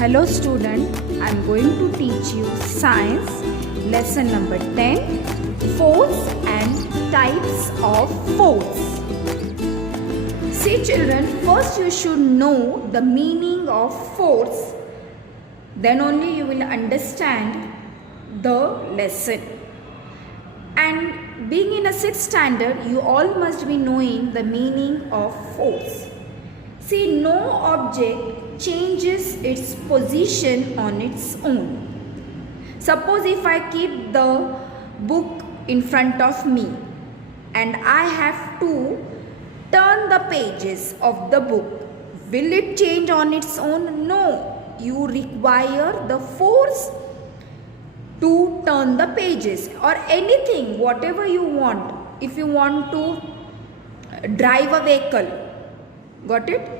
Hello student, I am going to teach you science lesson number 10, force and types of force. See children, first you should know the meaning of force, then only you will understand the lesson. And being in a 6th standard, you all must be knowing the meaning of force. See, no object changes its position on its own. Suppose if I keep the book in front of me and I have to turn the pages of the book, will it change on its own? No, you require the force to turn the pages or anything, whatever you want. If you want to drive a vehicle, got it?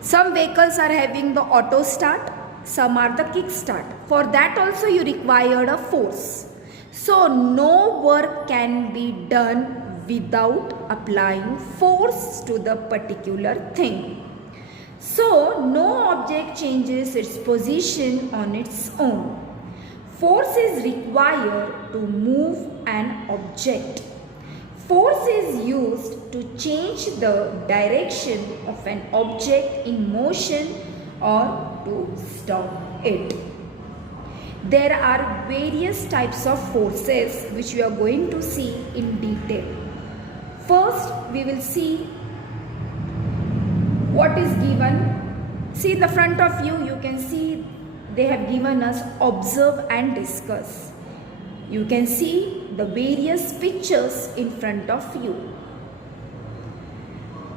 Some vehicles are having the auto start, some are the kick start. For that also you required a force. So no work can be done without applying force to the particular thing. So no object changes its position on its own. Force is required to move an object. Force is used to change the direction of an object in motion or to stop it. There are various types of forces which we are going to see in detail. First, we will see what is given. See in the front of you, you can see they have given us observe and discuss. You can see the various pictures in front of you.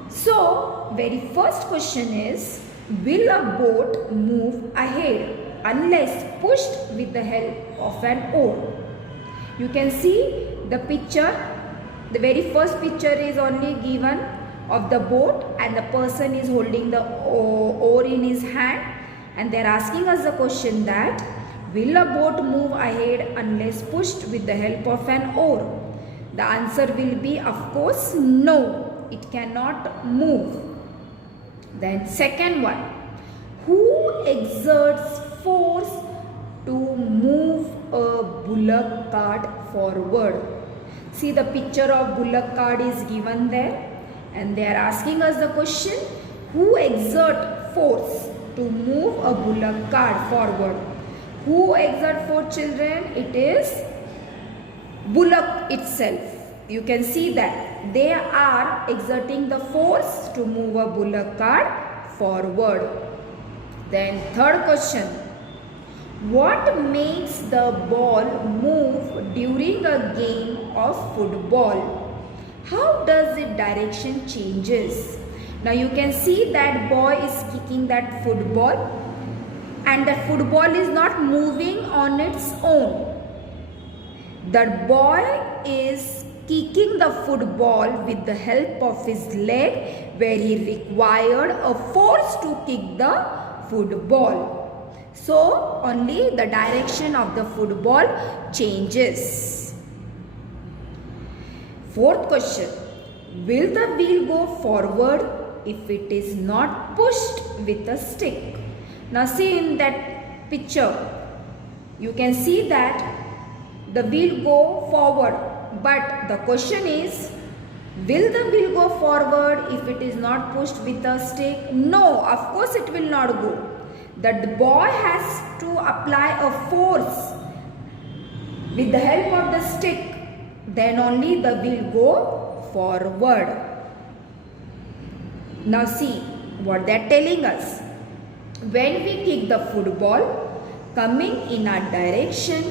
So, very first question is, will a boat move ahead unless pushed with the help of an oar? You can see the picture. The very first picture is only given of the boat and the person is holding the oar in his hand, and they are asking us the question that will a boat move ahead unless pushed with the help of an oar? The answer will be, of course, no. It cannot move. Then second one, who exerts force to move a bullock cart forward? See, the picture of bullock cart is given there, and they are asking us the question, who exerts force to move a bullock cart forward? Who exerts force, children? It is bullock itself. You can see that they are exerting the force to move a bullock cart forward. Then third question, what makes the ball move during a game of football? How does its direction changes? Now you can see that boy is kicking that football, and that football is not moving on its own. The boy is kicking the football with the help of his leg, where he required a force to kick the football. So only the direction of the football changes. Fourth question, will the wheel go forward if it is not pushed with a stick? Now see in that picture, you can see that the wheel go forward, but the question is, will the wheel go forward if it is not pushed with a stick? No, of course it will not go. The boy has to apply a force with the help of the stick, then only the wheel go forward. Now see what they are telling us. When we kick the football, coming in our direction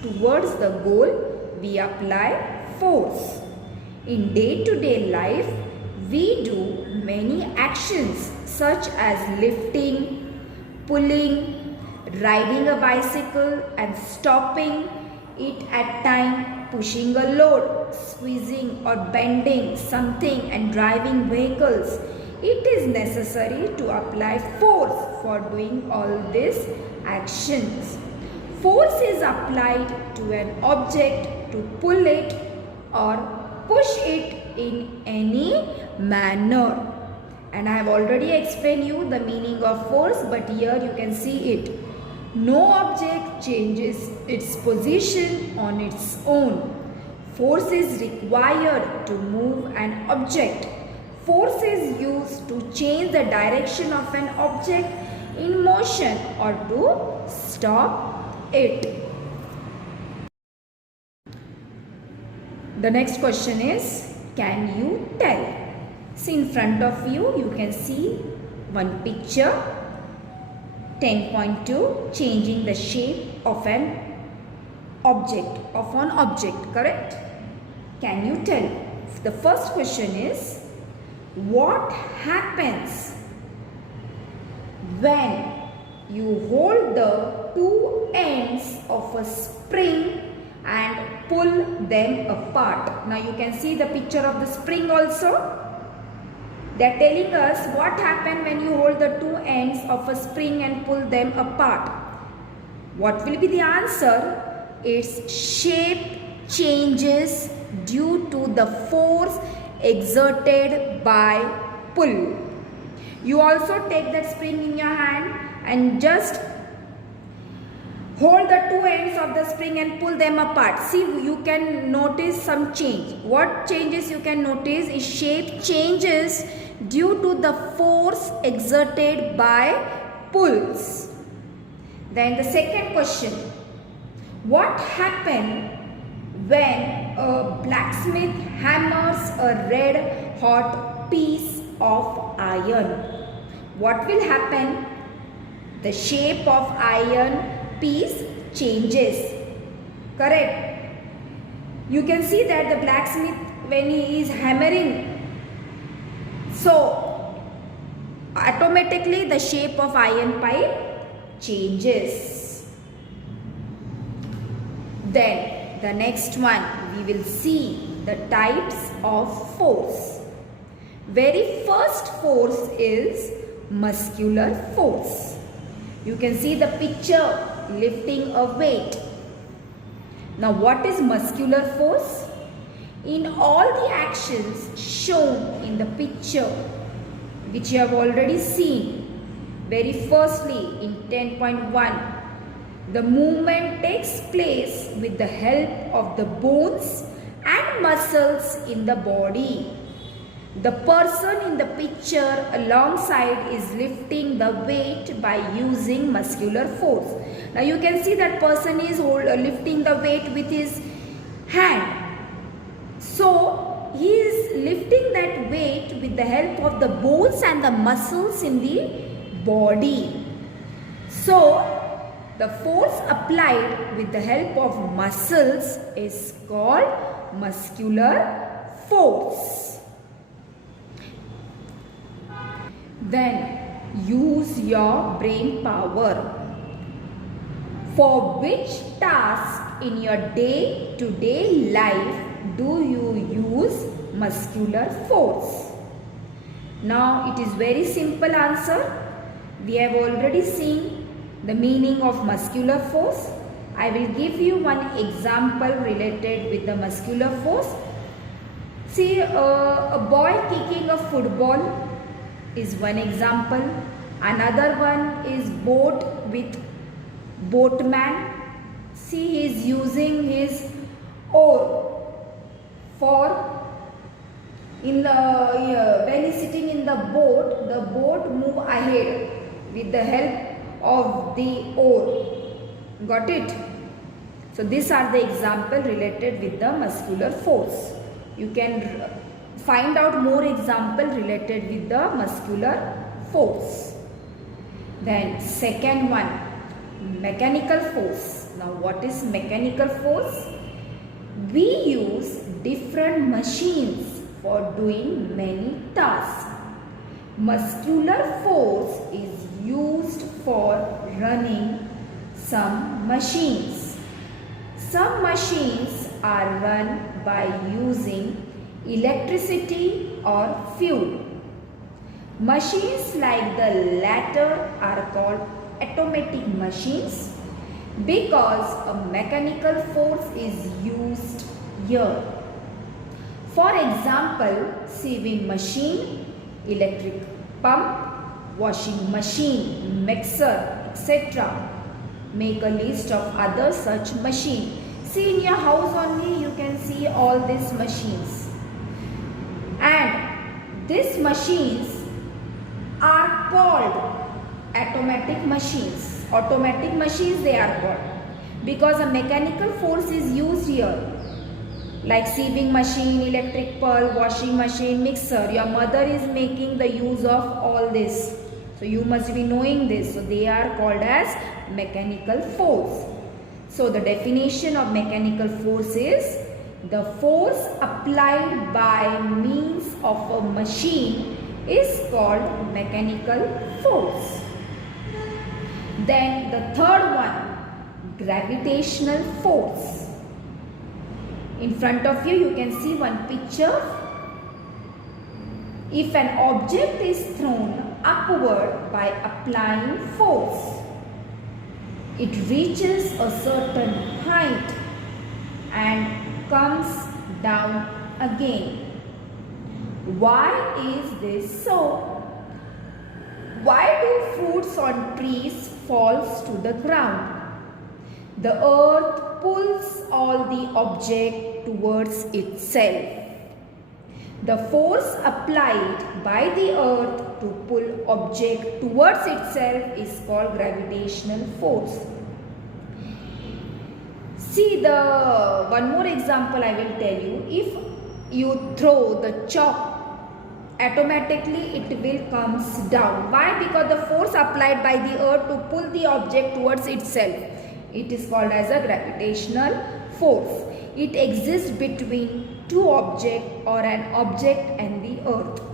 towards the goal, we apply force. In day-to-day life, we do many actions such as lifting, pulling, riding a bicycle and stopping it at time, pushing a load, squeezing or bending something and driving vehicles. It is necessary to apply force for doing all these actions. Force is applied to an object to pull it or push it in any manner. and I have already explained you the meaning of force, but here you can see it. No object changes its position on its own. Force is required to move an object. Force is used to change the direction of an object in motion or to stop it. The next question is, can you tell? See, in front of you, you can see one picture. 10.2, changing the shape of an object, correct? Can you tell? The first question is, what happens when you hold the two ends of a spring and pull them apart? Now you can see the picture of the spring also. They are telling us what happens when you hold the two ends of a spring and pull them apart. What will be the answer? Its shape changes due to the force exerted by pull. You also take that spring in your hand and just hold the two ends of the spring and pull them apart. See, you can notice some change. What changes you can notice is shape changes due to the force exerted by pulls. Then the second question, what happens when a blacksmith hammers a red hot piece of iron? What will happen? The shape of iron piece changes, correct? You can see that the blacksmith, when he is hammering, so automatically the shape of iron pipe changes. Then the next one, we will see the types of force. Very first force is muscular force. You can see the picture lifting a weight. Now what is muscular force? In all the actions shown in the picture, which you have already seen, very firstly in 10.1, the movement takes place with the help of the bones and muscles in the body. The person in the picture alongside is lifting the weight by using muscular force. Now you can see that person is lifting the weight with his hand. So he is lifting that weight with the help of the bones and the muscles in the body. So the force applied with the help of muscles is called muscular force. Then use your brain power. For which task in your day-to-day life do you use muscular force? Now it is very simple answer. We have already seen the meaning of muscular force. I will give you one example related with the muscular force. See, a boy kicking a football is one example. Another one is boat with boatman. See, he is using his oar for when he is sitting in the boat move ahead with the help of the oar. Got it? So these are the example related with the muscular force. You can find out more example related with the muscular force. Then second one, mechanical force. Now what is mechanical force? We use different machines for doing many tasks. Muscular force is used for running some machines. Some machines are run by using electricity or fuel. Machines like the latter are called automatic machines because a mechanical force is used here. For example, sewing machine, electric pump, washing machine, mixer, etc. Make a list of other such machine. See, in your house only you can see all these machines. And these machines are called automatic machines. Automatic machines they are called because a mechanical force is used here. Like sieving machine, electric pulp, washing machine, mixer. Your mother is making the use of all this. So you must be knowing this. So they are called as mechanical force. So the definition of mechanical force is the force applied by means of a machine is called mechanical force. Then the third one, gravitational force. In front of you, you can see one picture. If an object is thrown upward by applying force, it reaches a certain height and comes down again. Why is this so? Why do fruits on trees falls to the ground? The earth pulls all the object towards itself. The force applied by the earth to pull object towards itself is called gravitational force. See, the one more example I will tell you. If you throw the chalk, automatically it will comes down. Why? Because the force applied by the earth to pull the object towards itself. It is called as a gravitational force. It exists between two objects or an object and the earth.